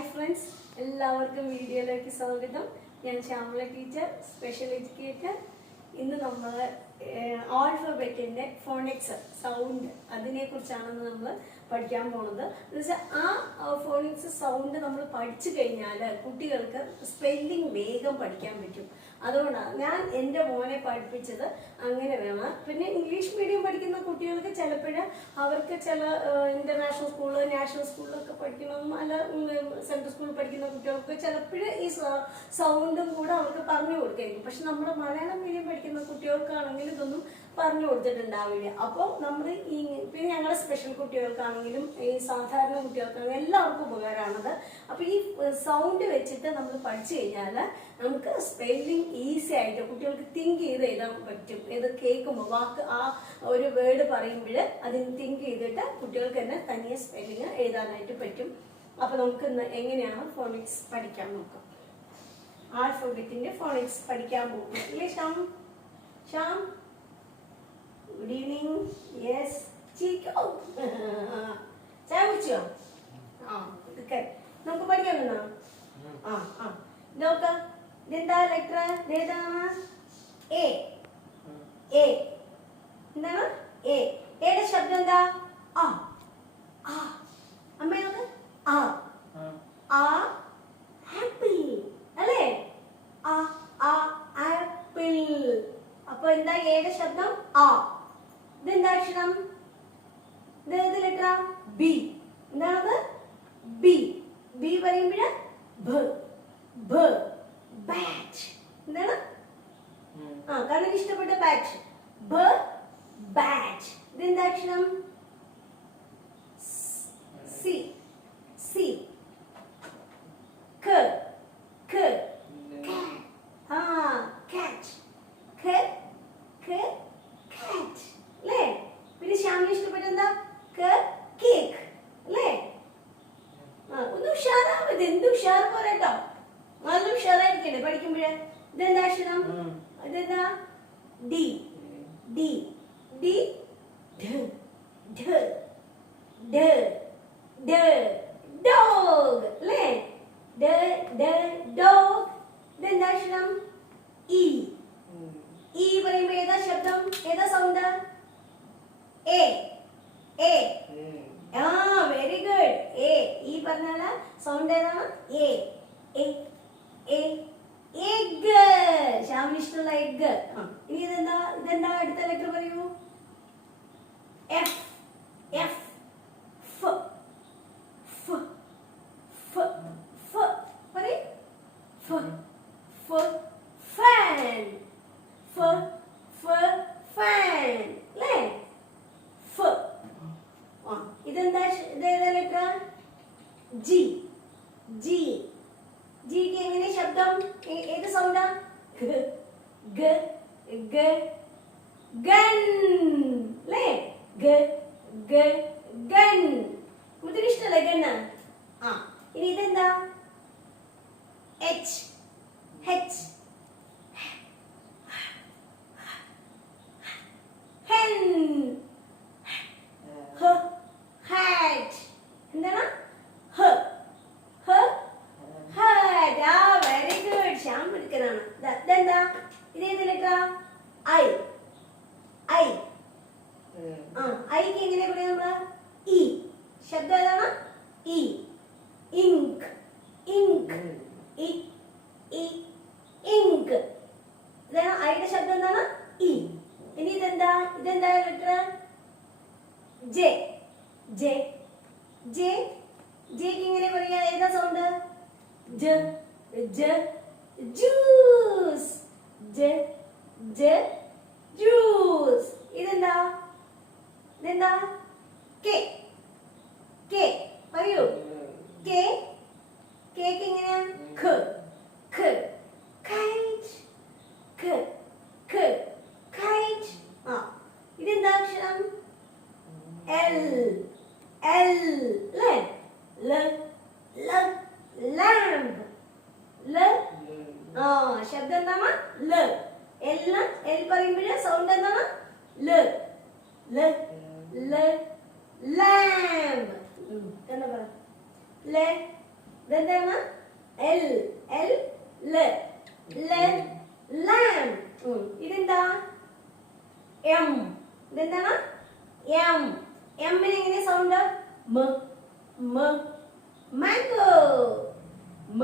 Hi friends, എല്ലാവർക്കും വീഡിയോയിലേക്ക് സ്വാഗതം. ഞാൻ ശ്യാമള ടീച്ചർ, സ്പെഷ്യൽ എഡ്യൂക്കേറ്റർ. ഇന്ന് നമ്മൾ ആൽഫബറ്റിന്റെ ഫോണിക്സ് സൗണ്ട് അതിനെക്കുറിച്ചാണ് നമ്മൾ പഠിക്കാൻ പോകുന്നത്. എന്നുവെച്ചാൽ ആ ഫോണിക്സ് സൗണ്ട് നമ്മൾ പഠിച്ചു കഴിഞ്ഞാൽ കുട്ടികൾക്ക് സ്പെല്ലിംഗ് വേഗം പഠിക്കാൻ പറ്റും. അതുകൊണ്ടാണ് ഞാൻ എൻ്റെ മോനെ പഠിപ്പിച്ചത് അങ്ങനെ വേണം. പിന്നെ ഇംഗ്ലീഷ് മീഡിയം പഠിക്കുന്ന കുട്ടികൾക്ക് ചിലപ്പോഴും അവർക്ക് ചില ഇന്റർനാഷണൽ സ്കൂള് നാഷണൽ സ്കൂളിലൊക്കെ പഠിക്കണം, അല്ല സെൻട്രൽ സ്കൂളിൽ പഠിക്കുന്ന കുട്ടികൾക്ക് ചിലപ്പോഴും ഈ സൗണ്ടും കൂടെ അവർക്ക് പറഞ്ഞു കൊടുക്കായിരിക്കും. പക്ഷെ നമ്മുടെ മലയാളം മീഡിയം പഠിക്കുന്ന കുട്ടികൾക്കാണെങ്കിൽ ഇതൊന്നും പറഞ്ഞു കൊടുത്തിട്ടുണ്ടാവില്ല. അപ്പോൾ നമ്മൾ ഈ പിന്നെ ഞങ്ങളുടെ സ്പെഷ്യൽ കുട്ടികൾക്കാണെങ്കിലും ഈ സാധാരണ കുട്ടികൾക്കാണെങ്കിലും എല്ലാവർക്കും ഉപകാരമാണത്. അപ്പോൾ ഈ സൗണ്ട് വെച്ചിട്ട് നമ്മൾ പഠിച്ചു കഴിഞ്ഞാൽ നമുക്ക് സ്പെല്ലിംഗ് ഈസി ആയിട്ട് കുട്ടികൾക്ക് തിങ്ക് ചെയ്ത് എഴുതാൻ പറ്റും. ഇത് കേൾക്കുമ്പോൾ വാക്ക് ആ ഒരു വേർഡ് പറയുമ്പോൾ അതിന് തിങ്ക് ചെയ്തിട്ട് കുട്ടികൾക്ക് തന്നെ തനിയെ സ്പെല്ലിങ് എഴുതാനായിട്ട് പറ്റും. അപ്പൊ നമുക്ക് ഇന്ന് എങ്ങനെയാണ് ഫോണിക്സ് പഠിക്കാൻ നോക്കാം. ആൽഫബറ്റിന്റെ ഫോണിക്സ് പഠിക്കാൻ പോകും അല്ലേ Shyam? Shyam, good evening. Yes, ചീക്കോ ചായ കുടിച്ചോ? നമുക്ക് പഠിക്കാൻ നിന്നോ? നോക്കാം. ഇതെന്താ ലെറ്റർ? ഇതേതാണ് എ. എ എന്താണ്? എ. എയുടെ ശബ്ദം എന്താ? ആ. ആ അമ്മ നോക്ക്. ആ. ആ ആപ്പിൾ അല്ലേ? ആ ആ ആപ്പിൾ. അപ്പൊ എന്താ എയുടെ ശബ്ദം? ആ. ഇതെന്താ അക്ഷരം? ഇത് ലെറ്റർ ബി. എന്താണത്? ബി. ബി പറയുമ്പോഴ ബ. ബ ബാറ്റ്. എന്താണ്? കണ്ണിന് ഇഷ്ടപ്പെട്ട ബാറ്റ്. ബ ബാറ്റ്. ഇതെന്താ അക്ഷരം? സി. സി. ക. ക കാറ്റ്. ക ക കാറ്റ് അല്ലേ? പിന്നെ ശ്യാമിന് ഇഷ്ടപ്പെട്ട എന്താ? ക കേക്ക് അല്ലേ? ഒന്ന് ഉഷാറാവത്. എന്ത് ഉഷാറ് പോരാട്ടോ, നല്ല ഉഷാറായിരിക്കണ്ടേ പഠിക്കുമ്പോഴേ. ഇതെന്താ അക്ഷരം? ഇതെന്താ? ഡി. ഡി. ഡി ഡ ഡ ഡ ഡോഗ് അല്ലേ? ഡ ഡ ഡോഗ്. ഇതെന്താ അക്ഷരം? ഇ. ഇ പറയുമ്പോ ഏതാ ശബ്ദം? ഏതാ സൗണ്ട്? എ. എ. ആ വെരി ഗുഡ്. എ. ഈ പറഞ്ഞാൽ സൗണ്ട് ഏതാണ്? എ. എ. എ എഗ്. ശ്യാമിന് ഇഷ്ടമുള്ള എഗ്. ഇനി ഇതെന്താ? ഇതെന്താ അടുത്ത ലെറ്റർ പറയൂ? എഫ്. എഫ്. ഫ്. ഫ്. ഫ്. ഫ് പറയ്. ഫ്. ഫ് ഫാൻ. ഫ്. ഫ് ഫാൻ അല്ലേ? ഫ്. ഇതെന്താ? ഇതേതാ ലെറ്റർ? ജി. ജി. ജിക്ക് എങ്ങനെ ശബ്ദം? ഏത് സൗണ്ടാ? ഗ ഗ ഗ ഗൺ അല്ലേ? ഗ ഗ ഗൺ. മുതിരി ഇഷ്ടല്ലേ ഗണ്ണ്? ഇനി ഇതെന്താ? എച്ച്. ഹെച്ച്. ഹെൻ. ഹ ഹാറ്റ്. എന്താണ്? ഹ ഹ ഹാറ്റ്. ആ വെരി ഗുഡ്. ശ്യാം എടുക്കലാണ്. ഇതെന്താ? ഇതേത് ലെറ്റർ? ഐ. ഐ. ഐക്ക് എങ്ങനെ പറയാ നമ്മള്? ഇ. ശബ്ദം ഏതാണ്? ഇ. ഇങ്ക്. ഇങ്ക്. ഇ. ഇ ഇങ്ക്. ഇതാണ് ഐയുടെ ശബ്ദം. എന്താണ്? ഇ. ഇനി ഇതെന്താ? ഇതെന്താ ലെറ്റർ? ജെ. ജെ. ജെ. ജെക്ക് എങ്ങനെ പറയാ? ഏതാ സൗണ്ട്? ജ. ജ ജ്യൂസ്. ജ. ജ ജ്യൂസ്. ഇതെന്താ? ഇതെന്താ? കെ. കെ പറയൂ. കെ. കേക്ക് എങ്ങനെയാ? ഖ. ഖ കൈറ്റ്. ഖ. ഖ കൈറ്റ്. ഇതെന്താ അക്ഷരം? എൽ. എൽ അല്ലേ? ല. ല ലാമ്പ്. ല. ശബ്ദം എന്താണ്? ല. എല്ലാം എൽ പറയുമ്പോഴേ സൗണ്ട് എന്താണ്? ല. ല. ല ലാമ്പ്. എന്താ പറ? ല ഇതെന്താണ്? എൽ എൽ ല ല ലാം. ഇതെന്താ? എം. ഇതെന്താണ്? എം. എമ്മിന് എങ്ങനെ സൗണ്ട്? മ മ മാംഗോ. മ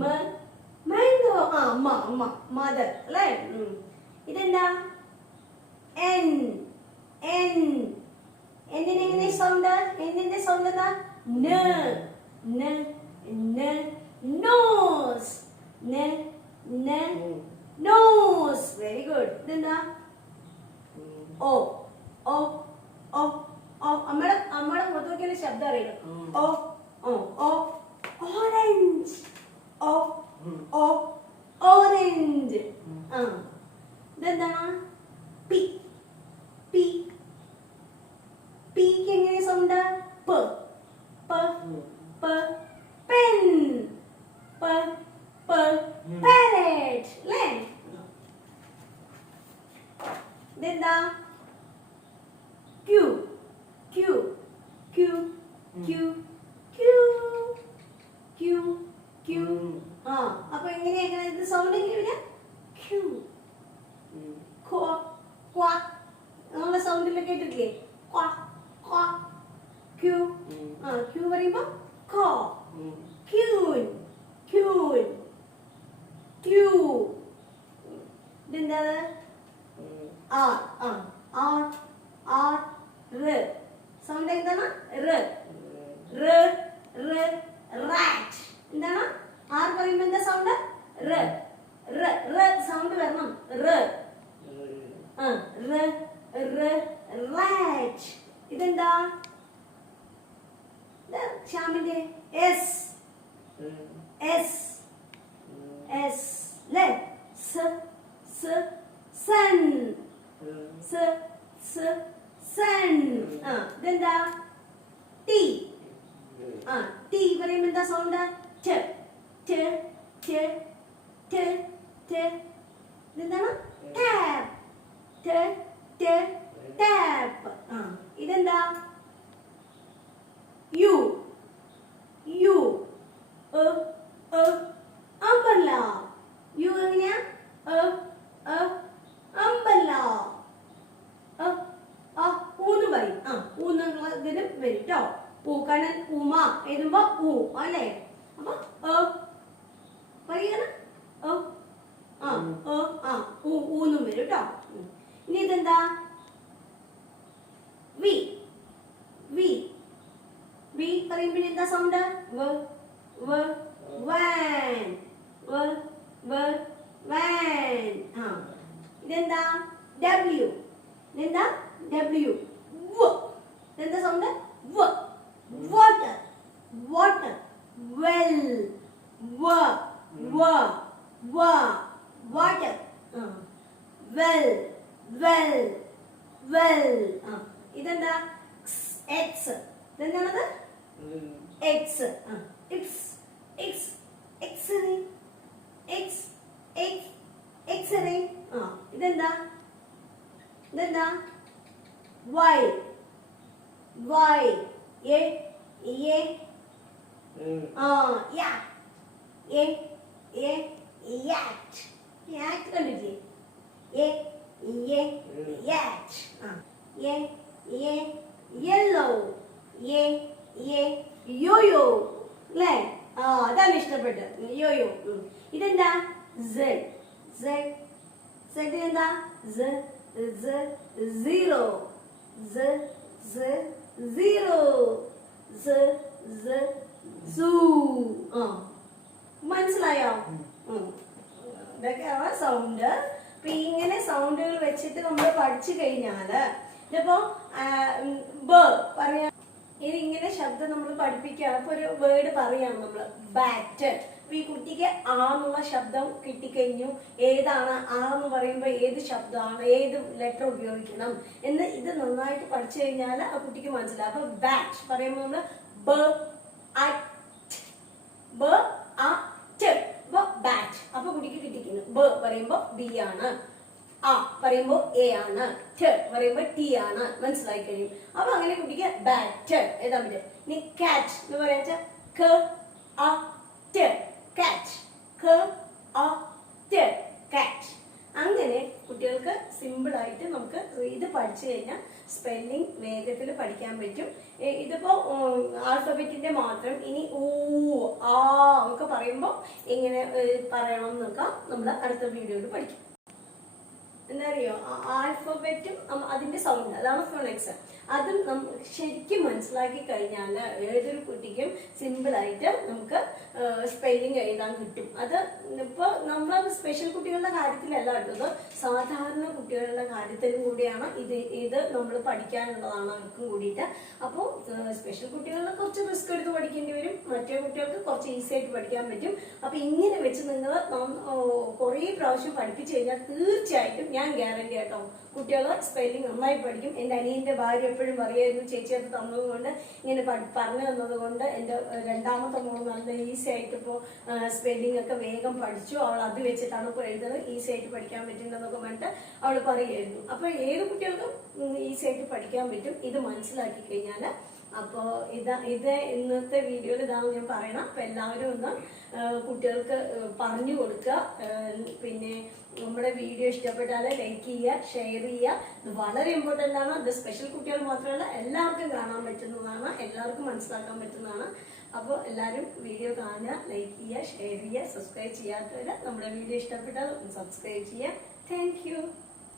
മ മാംഗോ. ആ മ മ മദർ അല്ലേ? ഇതെന്താ? N N. എന്നിന് എങ്ങനെ സൗണ്ട്? എന്നിന്റെ സൗണ്ട് എന്താ? ന ന ന നോസ്. ന ന നോസ്. Very good. ഇതെന്താ? ഓ ഓ ഓ ഓ. അമ്മയുടെ മുഖത്ത് നോക്കിയാൽ ശബ്ദം അറിയണം. ഓ ഓ ഓ ഓറഞ്ച്. ഓ ഓ ഓറഞ്ച്. ആ ഇതെന്താണ്? P P. പിക്ക് എങ്ങനെ സൗണ്ട്? പ പ പ പെൻ. പ പ പാരറ്റ് അല്ലേ? ഇതെന്താ? Q Q Q Q Q Q Q. ആ അപ്പൊ എങ്ങനെയാ ഇത് സൗണ്ട് എങ്ങനെ വരിക? ക്യൂ. ക്വാ. നമ്മളെ സൗണ്ടിൽ കേട്ടിട്ടില്ലേ? ക്വാ ക്വാ. ക്യൂ. ആ ക്യൂ പറയുമ്പോ കോ. Queen queen Q. ഇതെന്താ? ആർ. ആ ആർ ആർ റ്. സൗണ്ട് എന്താണ്? റ് റ് റ് റാറ്റ്. എന്താണ്? ആർ പറയുമ്പോ എന്താ സൗണ്ട്? റ് റ് റ് സൗണ്ട് വരണം. റ് ആ റ് റ് റാറ്റ്. ഇതെന്താ? ശ്യാമിന്റെ എസ് എസ് എസ് ലെ സ് സ് സൺ. സ് സ് സൺ. ആ ഇതെന്താ? ടി. ആ ടി പറയുമ്പോ എന്താ സൗണ്ട്? ട് ട് ട് ട് ട്. ഇതെന്താണ്? ടാപ്പ്. ട് ട് ടാപ്പ്. ആ ഇതെന്താ? U U അംബല്ല. യു എങ്ങനെയാ? അംബല്ല. ഊന്ന് പറയും. ആ ഊന്നുള്ളതിന് വരും കേട്ടോ. ഊക്കണൻ ഉമ എഴുതുമ്പോ ഊ അല്ലേ? അപ്പൊ പറയണ ഊന്നും വരും കേട്ടോ. ഇനി ഇതെന്താ? വി വി വി പറയുമ്പോ എന്താ സൗണ്ട്? വ വ വാൻ. വ വ വാൻ. ആ ഇതെന്താ? ഡബ്ല്യു. ഇതെന്താ? ഡബ്ല്യു. വ. ഇതെന്താ സൗണ്ട്? വ. Water water. വെൽ. വ വ വ വാട്ടർ. Well well well. ഇതെന്താ? എക്സ്. ഇതെന്താണത്? X. X X X ray X X X ray. ഇതെന്താ? ഇതെന്താ? വൈ വൈ എ എ. യാ എ എ യാറ്റ്. യാറ്റ് കണ്ടില്ലേ? എ എ യാറ്റ്. എ എ യെല്ലോ. എ എ യോയോ അല്ലേ? അതാണ് ഇഷ്ടപ്പെട്ടത്. യോയോ. ഇതെന്താ? Z Z Z. എന്താ? സീറോ. സീറോ. സൂ. മനസ്സിലായോ? ഇതൊക്കെയാണ് സൗണ്ട്. അപ്പൊ ഇങ്ങനെ സൗണ്ടുകൾ വെച്ചിട്ട് നമ്മൾ പഠിച്ചു കഴിഞ്ഞാല് ഇതിപ്പോ പറയാ. ഇനി ഇങ്ങനെ ശബ്ദം നമ്മൾ പഠിപ്പിക്കുക. അപ്പൊ ഒരു വേർഡ് പറയാം നമ്മള്. ബാറ്റ്. അപ്പൊ ഈ കുട്ടിക്ക് ആ എന്നുള്ള ശബ്ദം കിട്ടിക്കഴിഞ്ഞു. ഏതാണ് ആ എന്ന് പറയുമ്പോ ഏത് ശബ്ദമാണ്, ഏത് ലെറ്റർ ഉപയോഗിക്കണം എന്ന് ഇത് നന്നായിട്ട് പഠിച്ചു കഴിഞ്ഞാൽ ആ കുട്ടിക്ക് മനസ്സിലാവും. അപ്പൊ ബാറ്റ് പറയുമ്പോ നമ്മള് ബ അറ്റ് ബ അറ്റ് ബാറ്റ്. അപ്പൊ കുട്ടിക്ക് കിട്ടിക്കുന്നു. ബ പറയുമ്പോ ബി ആണ്. ആ പറയുമ്പോ എ ആണ്. ട് പറയുമ്പോ ടി ആണ്. മനസ്സിലായി കഴിയും. അപ്പൊ അങ്ങനെ കുട്ടിക്ക് ബാറ്റ് എഴുതാൻ പറ്റും. ഇനി കാറ്റ് എന്ന് പറയാ ക a t cat k a t cat അങ്ങനെ കുട്ടികൾക്ക് സിമ്പിൾ ആയിട്ട് നമുക്ക് ഇത് പഠിച്ചു കഴിഞ്ഞാൽ സ്പെല്ലിംഗ് വേഗത്തിൽ പഠിക്കാൻ പറ്റും. ഇതിപ്പോ ആൽഫബറ്റിന്റെ മാത്രം. ഇനി ഊ ആ ഒക്കെ പറയുമ്പോൾ എങ്ങനെ പറയണം എന്നൊക്കെ നമ്മൾ അടുത്ത വീഡിയോയിൽ പഠിക്കും. എന്താ അറിയോ, ആൽഫബറ്റും അതിന്റെ സൗണ്ട്, അതാണ് ഫോണിക്സ്. അതും ശരിക്കും മനസ്സിലാക്കി കഴിഞ്ഞാൽ ഏതൊരു കുട്ടിക്കും സിമ്പിളായിട്ട് നമുക്ക് സ്പെല്ലിംഗ് എഴുതാൻ കിട്ടും. അത് ഇപ്പോൾ നമ്മൾ സ്പെഷ്യൽ കുട്ടികളുടെ കാര്യത്തിലല്ല കേട്ടത്, സാധാരണ കുട്ടികളുടെ കാര്യത്തിലും കൂടിയാണ് ഇത് നമ്മൾ പഠിക്കാനുള്ളതാണ് അവർക്കും കൂടിയിട്ട്. അപ്പോൾ സ്പെഷ്യൽ കുട്ടികളിൽ കുറച്ച് റിസ്ക് എടുത്ത് പഠിക്കേണ്ടി വരും, മറ്റേ കുട്ടികൾക്ക് കുറച്ച് ഈസി ആയിട്ട് പഠിക്കാൻ പറ്റും. അപ്പോൾ ഇങ്ങനെ വെച്ച് നിങ്ങൾ കുറേ പ്രാവശ്യം പഠിപ്പിച്ചു കഴിഞ്ഞാൽ തീർച്ചയായിട്ടും ഞാൻ ഗ്യാരണ്ടി കേട്ടോ കുട്ടികൾ സ്പെല്ലിംഗ് നന്നായി പഠിക്കും. എൻ്റെ അനിയൻ്റെ ഭാര്യ എപ്പോഴും പറയുമായിരുന്നു, ചേച്ചി അത് തന്നതുകൊണ്ട് ഇങ്ങനെ പറഞ്ഞു തന്നത് കൊണ്ട് എൻ്റെ രണ്ടാമത്തെ മോൾ നല്ല ഈസി ആയിട്ട് ഇപ്പോൾ സ്പെല്ലിംഗ് ഒക്കെ വേഗം പഠിച്ചു, അവൾ അത് വെച്ചിട്ടാണ് ഇപ്പോൾ എഴുതുന്നത്, ഈസി ആയിട്ട് പഠിക്കാൻ പറ്റുന്നതെന്നൊക്കെ പറഞ്ഞിട്ട് അവൾ പറയുമായിരുന്നു. അപ്പോൾ ഏത് കുട്ടികൾക്കും ഈസി ആയിട്ട് പഠിക്കാൻ പറ്റും ഇത് മനസ്സിലാക്കി കഴിഞ്ഞാൽ. അപ്പോൾ ഇത് ഇന്നത്തെ വീഡിയോയിൽ ഇതാണ് ഞാൻ പറയണം. അപ്പം എല്ലാവരും ഒന്ന് കുട്ടികൾക്ക് പറഞ്ഞു കൊടുക്കുക. പിന്നെ നമ്മുടെ വീഡിയോ ഇഷ്ടപ്പെട്ടാൽ ലൈക്ക് ചെയ്യുക, ഷെയർ ചെയ്യുക. ഇത് വളരെ ഇമ്പോർട്ടൻ്റ് ആണ്. ഇത് സ്പെഷ്യൽ കുട്ടികൾ മാത്രമല്ല, എല്ലാവർക്കും കാണാൻ പറ്റുന്നതാണ്, എല്ലാവർക്കും മനസ്സിലാക്കാൻ പറ്റുന്നതാണ്. അപ്പോൾ എല്ലാവരും വീഡിയോ കാണുക, ലൈക്ക് ചെയ്യുക, ഷെയർ ചെയ്യുക. സബ്സ്ക്രൈബ് ചെയ്യാത്തവർ നമ്മുടെ വീഡിയോ ഇഷ്ടപ്പെട്ടാൽ സബ്സ്ക്രൈബ് ചെയ്യുക. Thank you.